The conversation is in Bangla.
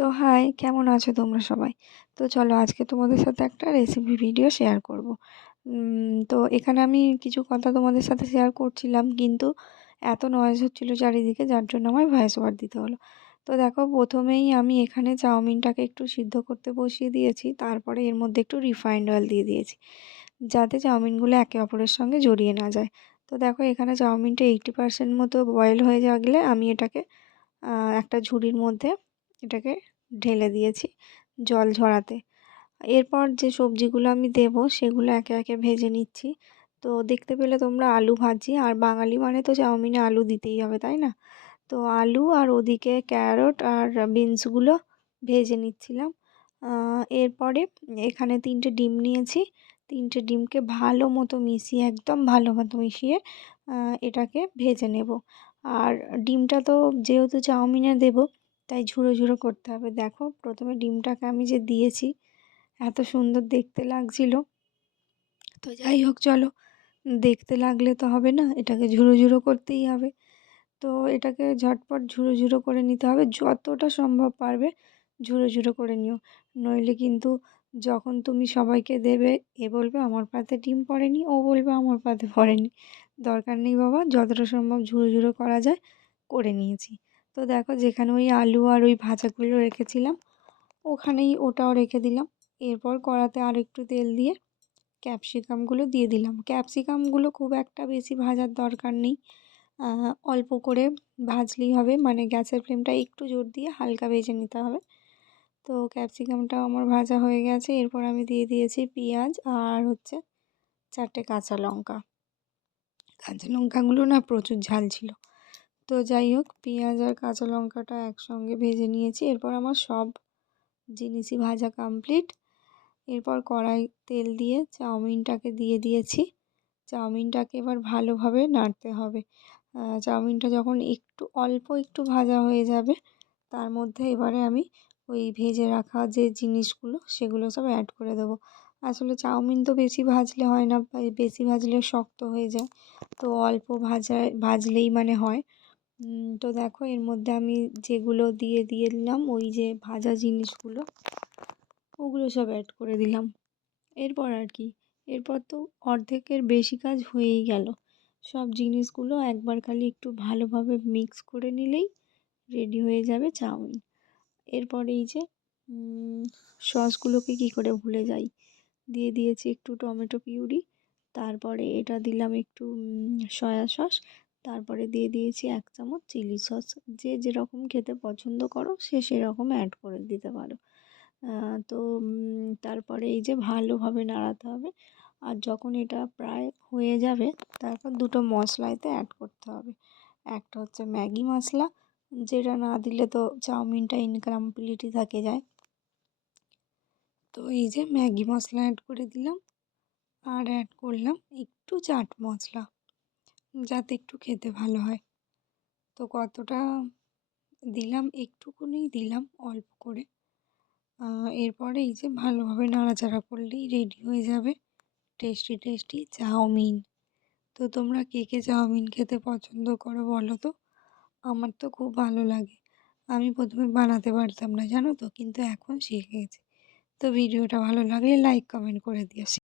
তো হাই, কেমন আছো তোমরা সবাই? তো চলো আজকে তোমাদের সাথে একটা রেসিপি ভিডিও শেয়ার করব। তো এখানে আমি কিছু কথা তোমাদের সাথে শেয়ার করছিলাম, কিন্তু এত নয়েজ হচ্ছিল চারিদিকে, যার জন্য আমার ভয়েস ওভার দিতে হলো। তো দেখো, প্রথমেই আমি এখানে চাউমিনটাকে একটু সিদ্ধ করতে বসিয়ে দিয়েছি, তারপরে এর মধ্যে একটু রিফাইন্ড অয়েল দিয়ে দিয়েছি, যাতে চাউমিনগুলো একে অপরের সঙ্গে জড়িয়ে না যায়। তো দেখো, এখানে চাউমিনটা এইটটি পার্সেন্ট মতো বয়েল হয়ে গেলে আমি এটাকে একটা ঝুড়ির মধ্যে এটাকে ঢেলে দিয়েছি জল ঝরাতে। এরপর যে সবজিগুলো আমি দেব সেগুলো একে একে ভেজে নিচ্ছি। তো দেখতে পেলে তোমরা আলু ভাজি, আর বাঙালি মানে তো চাউমিনে আলু দিতেই হবে, তাই না? তো আলু আর ওদিকে ক্যারট আর বিনসগুলো ভেজে নিচ্ছিলাম। এরপরে এখানে তিনটে ডিম নিয়েছি। তিনটে ডিমকে ভালো মতো মিশিয়ে, একদম ভালো মতো মিশিয়ে এটাকে ভেজে নেব। আর ডিমটা তো যেহেতু চাউমিনে দেবো তাই ঝুড়ো ঝুড়ো করতে হবে। দেখো, প্রথমে ডিমটাকে আমি যে দিয়েছি, এত সুন্দর দেখতে লাগছিল। তো যাই হোক, চলো। দেখতে লাগলে তো হবে না, এটাকে ঝুড়ো ঝুড়ো করতেই হবে। তো এটাকে ঝটপট ঝুড়ো ঝুড়ো করে নিতে হবে, যতটা সম্ভব পারবে ঝুড়ো ঝুড়ো করে নিও। নইলে কিন্তু যখন তুমি সবাইকে দেবে, এ বলবে, আমার পাতে ডিম পড়েনি, ও বলবে, আমার পাতে পড়েনি। দরকার নেই বাবা, যতটা সম্ভব ঝুড়ো ঝুড়ো করা যায়, করে নিয়েছি। তো দেখো যেখানে ওই আলু আর ওই ভাজাগুলো রেখেছিলাম, ওখানেই ওটাও রেখে দিলাম। এরপর কড়াতে আর একটু তেল দিয়ে ক্যাপসিকামগুলো দিয়ে দিলাম। ক্যাপসিকামগুলো খুব একটা বেশি ভাজার দরকার নেই। অল্প করে ভাজলেই হবে মানে গ্যাসের ফ্লেমটা একটু জোর দিয়ে হালকা ভেজে নিতে হবে। তো ক্যাপসিকামটাও আমার ভাজা হয়ে গেছে। এরপর আমি দিয়ে দিয়েছি পেঁয়াজ আর হচ্ছে চারটে কাঁচা লঙ্কা। কাঁচা লঙ্কাগুলো না প্রচুর ঝাল ছিল। তো যাই হোক, পেঁয়াজ আর কাঁচা লঙ্কাটা একসঙ্গে ভেজে নিয়েছি। এরপর আমার সব জিনিসই ভাজা কমপ্লিট এরপর কড়াই তেল দিয়ে চাউমিনটাকে দিয়ে দিয়েছি। চাউমিনটাকে এবার ভালোভাবে নাড়তে হবে। চাউমিনটা যখন একটু, অল্প একটু ভাজা হয়ে যাবে, তার মধ্যে এবারে আমি ওই ভেজে রাখা যে জিনিসগুলো, সেগুলো সব অ্যাড করে দেবো। আসলে চাউমিন তো বেশি ভাজলে হয় না বেশি ভাজলে শক্ত হয়ে যায়। তো অল্প ভাজা ভাজলেই মানে হয়। তো দেখো, এর মধ্যে আমি যেগুলো দিয়ে দিয়ে দিলাম, ওই যে ভাজা জিনিসগুলো, ওগুলো সব অ্যাড করে দিলাম। এরপর আর কি, এরপর তো অর্ধেকের বেশি কাজ হয়েই গেল। সব জিনিসগুলো একবার খালি একটু ভালোভাবে মিক্স করে নিলেই রেডি হয়ে যাবে চাউমিন। এরপর এই যে সসগুলোকে কী করে ভুলে যাই? দিয়ে দিয়েছি একটু টমেটো পিউরি, তারপরে এটা দিলাম একটু সয়া সস তারপরে দিয়ে দিয়েছি এক চামচ চিলি সস। যে যেরকম খেতে পছন্দ করো, সে সেরকম অ্যাড করে দিতে পারো। তো তারপরে এই যে ভালোভাবে নাড়াতে হবে। আর যখন এটা প্রায় হয়ে যাবে, তারপর দুটো মশলা এতে অ্যাড করতে হবে। একটা হচ্ছে ম্যাগি মশলা, যেটা না দিলে তো চাউমিনটা ইনকমপ্লিটই থাকে যায়। তো এই যে ম্যাগি মশলা অ্যাড করে দিলাম। আর অ্যাড করলাম একটু চাট মশলা। যাতে একটু খেতে ভালো হয়। তো কতটা দিলাম একটুকুনি দিলাম অল্প করে। এরপরে এই যে ভালোভাবে নাড়াচাড়া করলেই রেডি হয়ে যাবে টেস্টি টেস্টি চাউমিন। তো তোমরা কে কে চাউমিন খেতে পছন্দ করো বলো তো? আমার তো খুব ভালো লাগে। আমি প্রথমে বানাতে পারতাম না, জানো তো? কিন্তু এখন শিখে গেছি। তো ভিডিওটা ভালো লাগলে লাইক কমেন্ট করে দিও।